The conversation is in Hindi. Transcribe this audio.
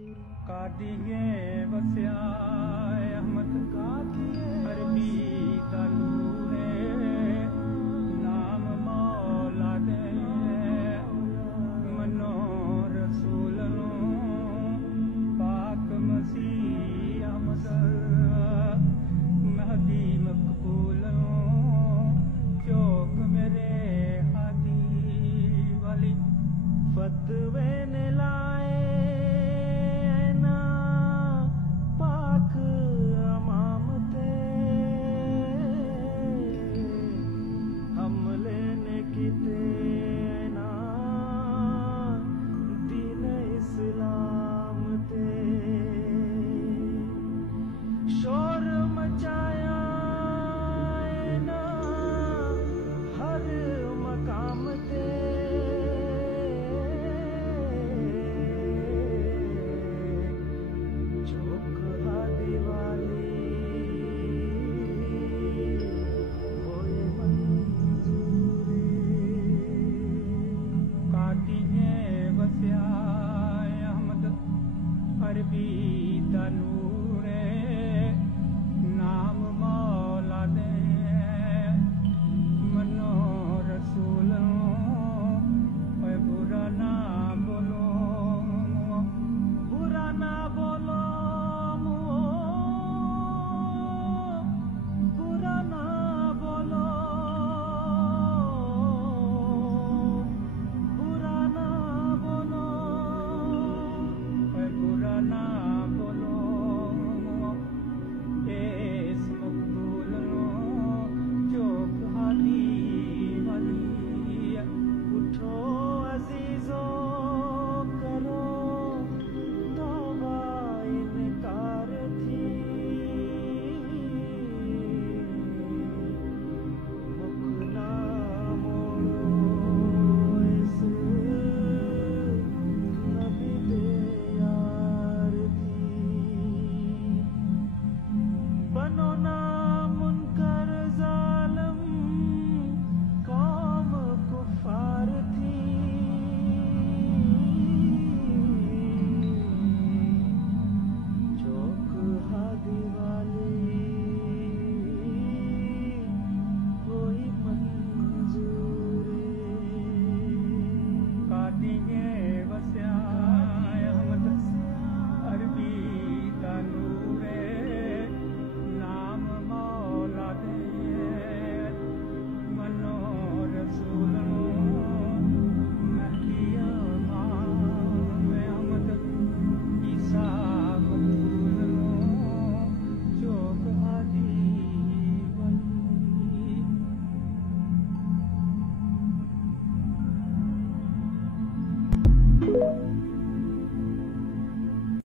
कादिए वस्या अहमद अरबी तनूरे नाम मौला दे मनो रसूल पाक मसीह अहमद महदी मकबूल चौक मेरे हादी वाली फतवे ने लाए शोर मचाया ना हर मकाम ते चौक हादी वाली होए मंजूरी कादिए वस्या अहमद अरबी तनूरे